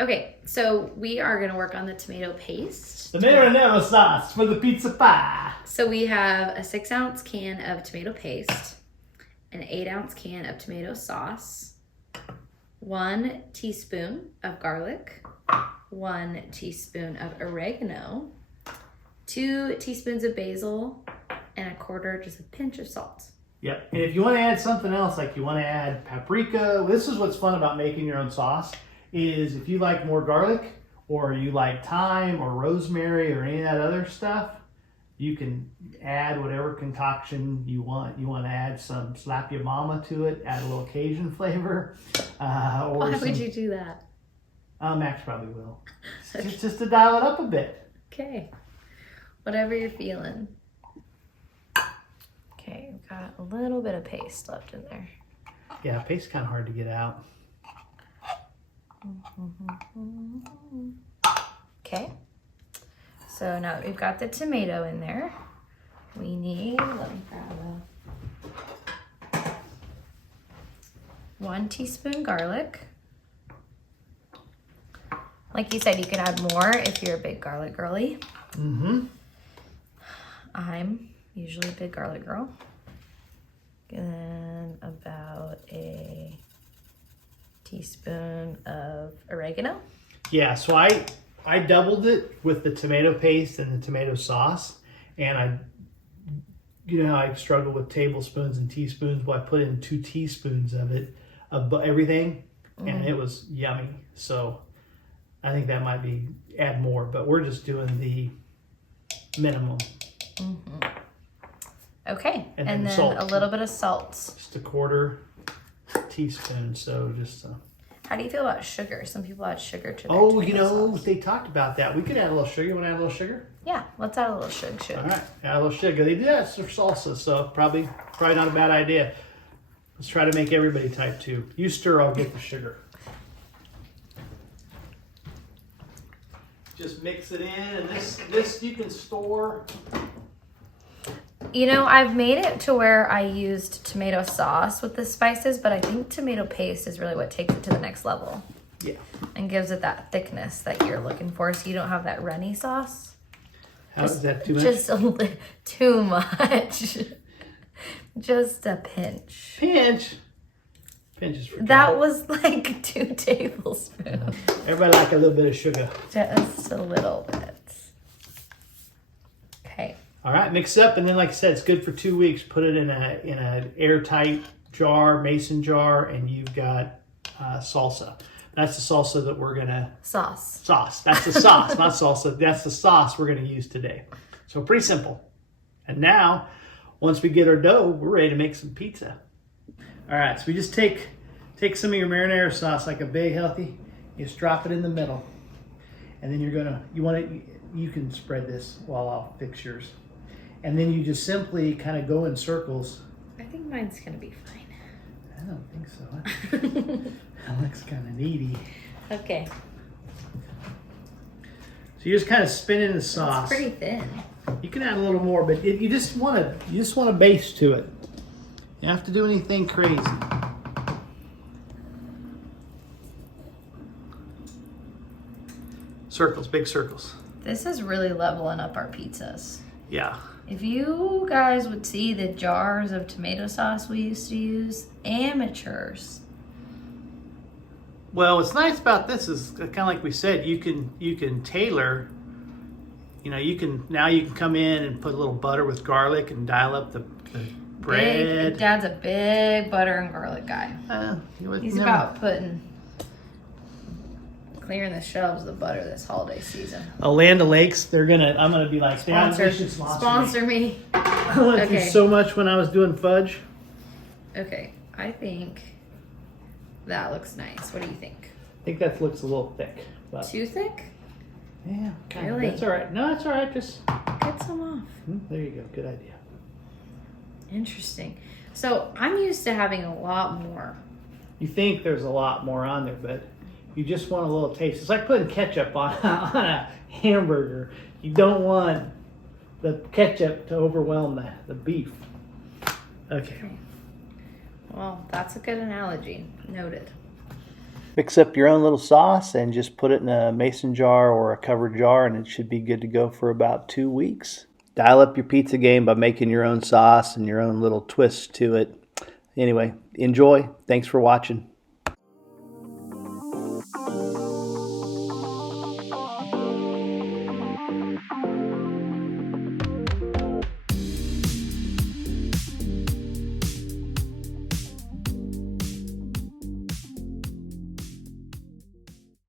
Okay, so we are going to work on the tomato paste. The marinara sauce for the pizza pie. So we have a 6-ounce can of tomato paste, an 8-ounce can of tomato sauce, 1 teaspoon of garlic, 1 teaspoon of oregano, 2 teaspoons of basil, and just a pinch of salt. Yep. And if you want to add something else, like you want to add paprika, this is what's fun about making your own sauce, is if you like more garlic or you like thyme or rosemary or any of that other stuff, you can add whatever concoction you want. You want to add some slap your mama to it, add a little Cajun flavor. Why would you do that? Max probably will. Just to dial it up a bit. Okay. Whatever you're feeling. Okay, we've got a little bit of paste left in there. Yeah, paste's kind of hard to get out. Okay. So now that we've got the tomato in there, we need, let me grab 1 teaspoon garlic. Like you said, you can add more if you're a big garlic girly. Mm-hmm. I'm usually a big garlic girl. And about a teaspoon of oregano. Yeah, so I doubled it with the tomato paste and the tomato sauce, and I struggle with tablespoons and teaspoons. Well, I put in 2 teaspoons of it, of everything, and it was yummy. So I think that might be add more, but we're just doing the minimum. Mm-hmm. Okay, and then salt. a little bit of salt. Just a 1/4 teaspoon. So just. How do you feel about sugar? Some people add sugar to their Oh, sauce. they talked about that. We could add a little sugar. You want to add a little sugar? Yeah, let's add a little sugar. All right, add a little sugar. They do that for salsa, so probably not a bad idea. Let's try to make everybody type 2. You stir, I'll get the sugar. Just mix it in, and this you can store. You know, I've made it to where I used tomato sauce with the spices, but I think tomato paste is really what takes it to the next level. Yeah. And gives it that thickness that you're looking for, so you don't have that runny sauce. Is that too much? Just a little too much. Just a pinch. Pinch is for That trouble. was like 2 tablespoons. Everybody like a little bit of sugar. Just a little bit. Okay. All right, mix it up, and then like I said, it's good for 2 weeks. Put it in a airtight jar, mason jar, and you've got salsa. That's the salsa that we're gonna Sauce. That's the sauce, not salsa. That's the sauce we're gonna use today. So pretty simple. And now, once we get our dough, we're ready to make some pizza. All right, so we just take some of your marinara sauce, like a big healthy. You just drop it in the middle, and then you can spread this while I'll fix yours. And then you just simply kind of go in circles. I think mine's gonna be fine. I don't think so. That looks kind of needy. Okay. So you're just kind of spinning the sauce. It's pretty thin. You can add a little more, but you just want a base to it. You don't have to do anything crazy. Circles, big circles. This is really leveling up our pizzas. Yeah. If you guys would see the jars of tomato sauce we used to use, amateurs. Well, what's nice about this is kind of like we said, you can tailor. You can come in and put a little butter with garlic and dial up the bread. Dad's a big butter and garlic guy. He's about clearing the shelves of butter this holiday season. Land O'Lakes, I'm gonna be like, sponsor me. I liked you so much when I was doing fudge. Okay, I think that looks nice. What do you think? I think that looks a little thick. But Too thick? yeah, kind Really? of. That's all right. No, that's all right. Just Get some off. there you go. Good idea. Interesting. So I'm used to having a lot more. You think there's a lot more on there, but you just want a little taste. It's like putting ketchup on a hamburger. You don't want the ketchup to overwhelm the beef. Okay. Well, that's a good analogy. Noted. Mix up your own little sauce and just put it in a mason jar or a covered jar, and it should be good to go for about 2 weeks. Dial up your pizza game by making your own sauce and your own little twist to it. Anyway, enjoy. Thanks for watching.